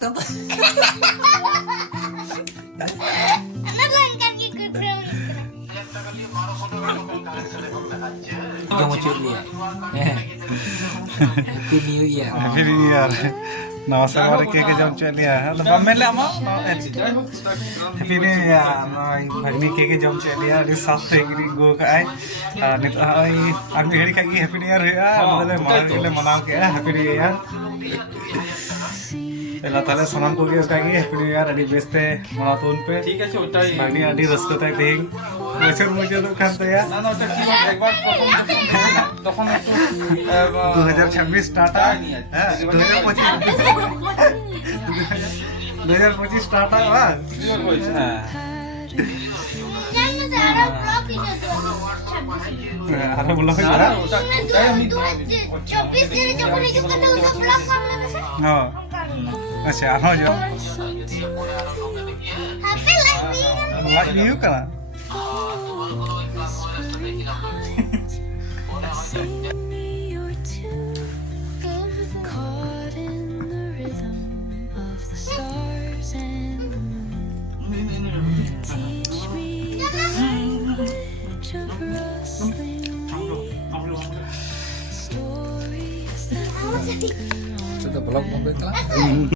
Happy New Year. Happy New Year. Nama semua ke jam cuat dia. Lepas mele ama. Happy New Year. Hari ni ke jam cuat dia. Di Sabtu ini go ke ai. Nit ai ami hari kaki Happy New Year ya. Boleh mana ke Happy New Year. Allah Taala sanam ko ge kaki Happy New Year adi beste mana tun pe. ঠিক আছে ওটাই Bagi adi rasko tai ting. Bocor tu kan tu ya. না না ওটা কি হবে একবার তখন একটু 2026 स्टार्ट है 2025 स्टार्ट है ক্লিয়ার হয়েছে হ্যাঁ আরে বলা হয় না ওটা তাই আমি 24 দিনে যখন এই কথা ওসব ব্লগ করলে না হ্যাঁ আচ্ছা আনো যাও হ্যাপি লাইফ লাইক ইউ কানা Itu blog mau